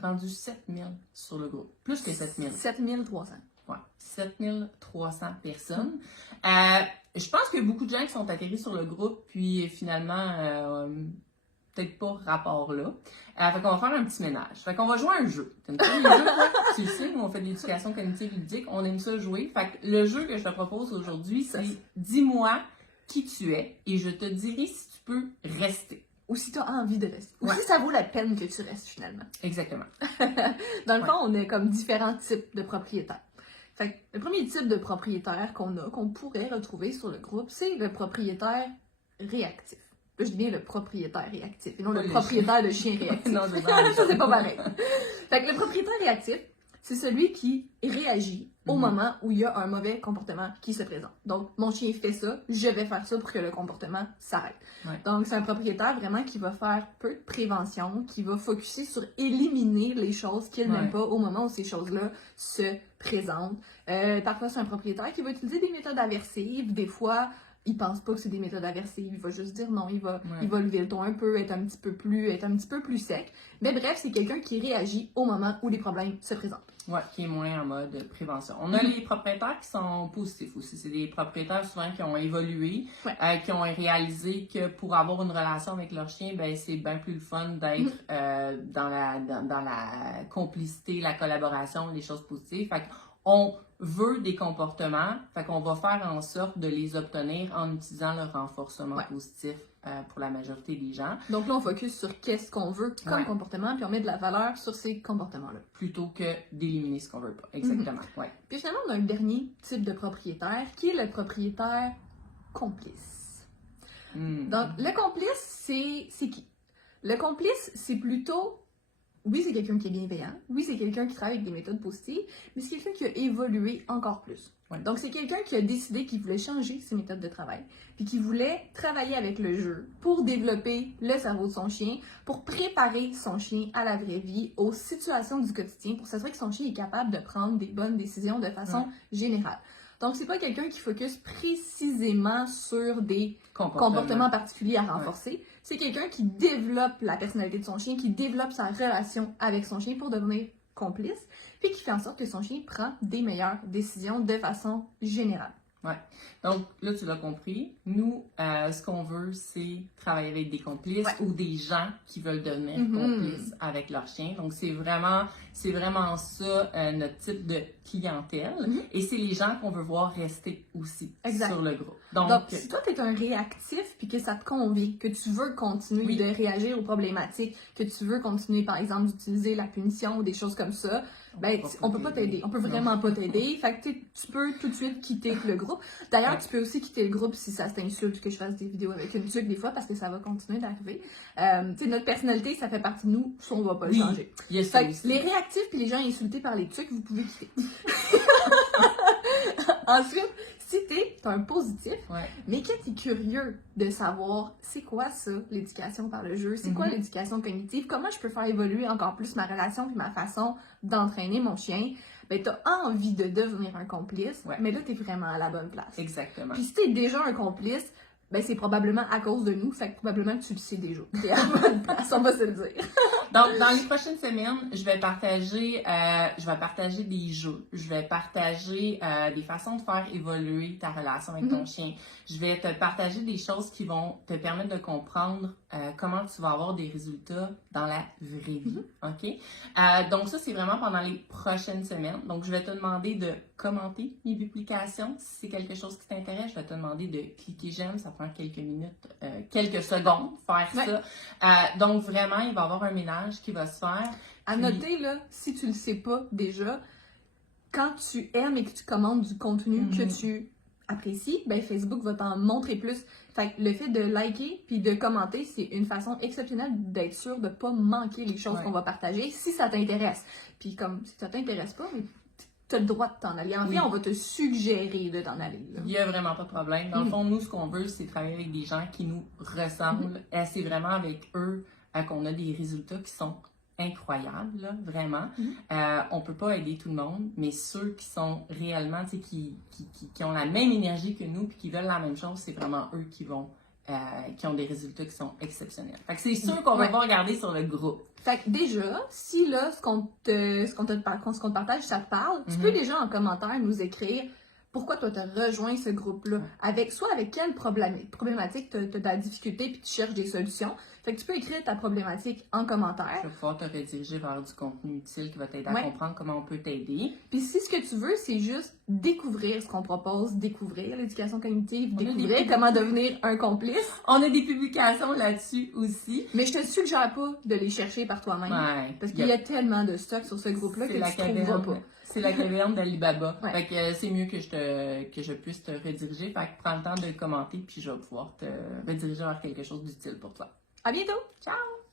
rendu 7000 sur le groupe. Plus que 7000. 7300. Ouais, 7300 personnes. Je pense qu'il y a beaucoup de gens qui sont atterris sur le groupe, puis finalement, peut-être pas rapport là. Fait qu'on va faire un petit ménage. Fait qu'on va jouer à un jeu. T'aimes ça, les jeux, toi? Tu le sais, nous, on fait de l'éducation cognitive ludique. On aime ça jouer. Fait que le jeu que je te propose aujourd'hui, c'est dis-moi qui tu es et je te dirai si tu peux rester. Ou si tu as envie de rester. Ou Ouais. si ça vaut la peine que tu restes finalement. Exactement. Dans le fond, on a comme différents types de propriétaires. Fait que le premier type de propriétaire qu'on pourrait retrouver sur le groupe, c'est le propriétaire réactif. Là, je dis bien le propriétaire réactif et non le propriétaire de chien réactif. Non, Ça, c'est pas pareil. Fait que le propriétaire réactif, c'est celui qui réagit au moment où il y a un mauvais comportement qui se présente. Donc, mon chien fait ça, je vais faire ça pour que le comportement s'arrête. Ouais. Donc, c'est un propriétaire vraiment qui va faire peu de prévention, qui va focusser sur éliminer les choses qu'il n'aime pas au moment où ces choses-là se présentent. Parfois, c'est un propriétaire qui va utiliser des méthodes aversives. Des fois, il pense pas que c'est des méthodes aversives, il va juste dire non, il va lever le ton un peu, être un petit peu plus sec. Mais bref, c'est quelqu'un qui réagit au moment où les problèmes se présentent. Ouais, qui est moins en mode prévention. On a les propriétaires qui sont positifs aussi. C'est des propriétaires souvent qui ont évolué, qui ont réalisé que pour avoir une relation avec leur chien, ben c'est bien plus le fun d'être dans la complicité, la collaboration, les choses positives. Fait qu'on veut des comportements, fait qu'on va faire en sorte de les obtenir en utilisant le renforcement positif pour la majorité des gens. Donc là, on focus sur qu'est-ce qu'on veut comme comportement, puis on met de la valeur sur ces comportements-là. Plutôt que d'éliminer ce qu'on veut pas. Exactement, Puis finalement, on a un dernier type de propriétaire, qui est le propriétaire complice. Donc, le complice, c'est qui? Le complice, c'est plutôt... Oui, c'est quelqu'un qui est bienveillant. Oui, c'est quelqu'un qui travaille avec des méthodes positives, mais c'est quelqu'un qui a évolué encore plus. Donc, c'est quelqu'un qui a décidé qu'il voulait changer ses méthodes de travail, puis qui voulait travailler avec le jeu pour développer le cerveau de son chien, pour préparer son chien à la vraie vie, aux situations du quotidien, pour s'assurer que son chien est capable de prendre des bonnes décisions de façon générale. Donc, c'est pas quelqu'un qui focus précisément sur des comportements particuliers à renforcer. C'est quelqu'un qui développe la personnalité de son chien, qui développe sa relation avec son chien pour devenir complice, puis qui fait en sorte que son chien prend des meilleures décisions de façon générale. Ouais. Donc, là, tu l'as compris. Nous, ce qu'on veut, c'est travailler avec des complices ou des gens qui veulent devenir complices avec leur chien. Donc, c'est vraiment ça, notre type de clientèle. Et c'est les gens qu'on veut voir rester aussi sur le groupe. Donc si toi, tu es un réactif puis que ça te convient, que tu veux continuer de réagir aux problématiques, que tu veux continuer, par exemple, d'utiliser la punition ou des choses comme ça, ben, on peut pas t'aider. On peut vraiment pas t'aider. Fait que tu peux tout de suite quitter le groupe. D'ailleurs, tu peux aussi quitter le groupe si ça t'insulte que je fasse des vidéos avec une tuque des fois parce que ça va continuer d'arriver. Tu sais, notre personnalité, ça fait partie de nous, ça, on va pas le changer. Fait que les réactifs puis les gens insultés par les tuques, vous pouvez quitter. Ensuite, si t'es un positif, mais que t'es curieux de savoir c'est quoi ça, l'éducation par le jeu, c'est quoi l'éducation cognitive, comment je peux faire évoluer encore plus ma relation puis ma façon d'entraîner mon chien, ben t'as envie de devenir un complice, mais là t'es vraiment à la bonne place. Exactement. Puis si t'es déjà un complice, ben c'est probablement à cause de nous, fait que probablement que tu le sais déjà. T'es à la bonne place, on va se le dire. Donc, dans les prochaines semaines, je vais partager des jeux. Je vais partager des façons de faire évoluer ta relation avec ton chien. Je vais te partager des choses qui vont te permettre de comprendre comment tu vas avoir des résultats dans la vraie vie. OK? Donc, ça, c'est vraiment pendant les prochaines semaines. Donc, je vais te demander de commenter mes publications. Si c'est quelque chose qui t'intéresse, je vais te demander de cliquer j'aime. Ça prend quelques minutes, quelques secondes faire ça. Donc, vraiment, il va y avoir un ménage qui va se faire. À noter, là, si tu le sais pas déjà, quand tu aimes et que tu commandes du contenu que tu apprécies, ben Facebook va t'en montrer plus. Fait que le fait de liker puis de commenter, c'est une façon exceptionnelle d'être sûr de pas manquer les choses qu'on va partager si ça t'intéresse. Puis comme si ça t'intéresse pas, mais tu as le droit de t'en aller. En fait, on va te suggérer de t'en aller. Là. Il n'y a vraiment pas de problème. Dans le fond, nous, ce qu'on veut, c'est travailler avec des gens qui nous ressemblent. Et c'est vraiment avec eux qu'on a des résultats qui sont incroyables, là, vraiment. On peut pas aider tout le monde, mais ceux qui sont réellement, qui ont la même énergie que nous puis qui veulent la même chose, c'est vraiment eux qui vont qui ont des résultats qui sont exceptionnels. Fait que c'est sûr qu'on va pas regarder sur le groupe. Fait que déjà, si là, ce qu'on te partage, ça te parle, tu peux déjà en commentaire nous écrire pourquoi toi t'as rejoint ce groupe-là, soit avec quelle problématique t'as de la difficulté puis tu cherches des solutions. Fait que tu peux écrire ta problématique en commentaire. Je vais pouvoir te rediriger vers du contenu utile qui va t'aider à comprendre comment on peut t'aider. Puis si ce que tu veux, c'est juste découvrir ce qu'on propose, découvrir l'éducation cognitive, découvrir comment devenir un complice. On a des publications là-dessus aussi. Mais je te suggère pas de les chercher par toi-même. Parce qu'il y a tellement de stock sur ce groupe-là que tu ne trouveras pas. C'est la caverne d'Alibaba. Fait que c'est mieux que je puisse te rediriger. Fait que prends le temps de commenter puis je vais pouvoir te rediriger vers quelque chose d'utile pour toi. À bientôt! Ciao!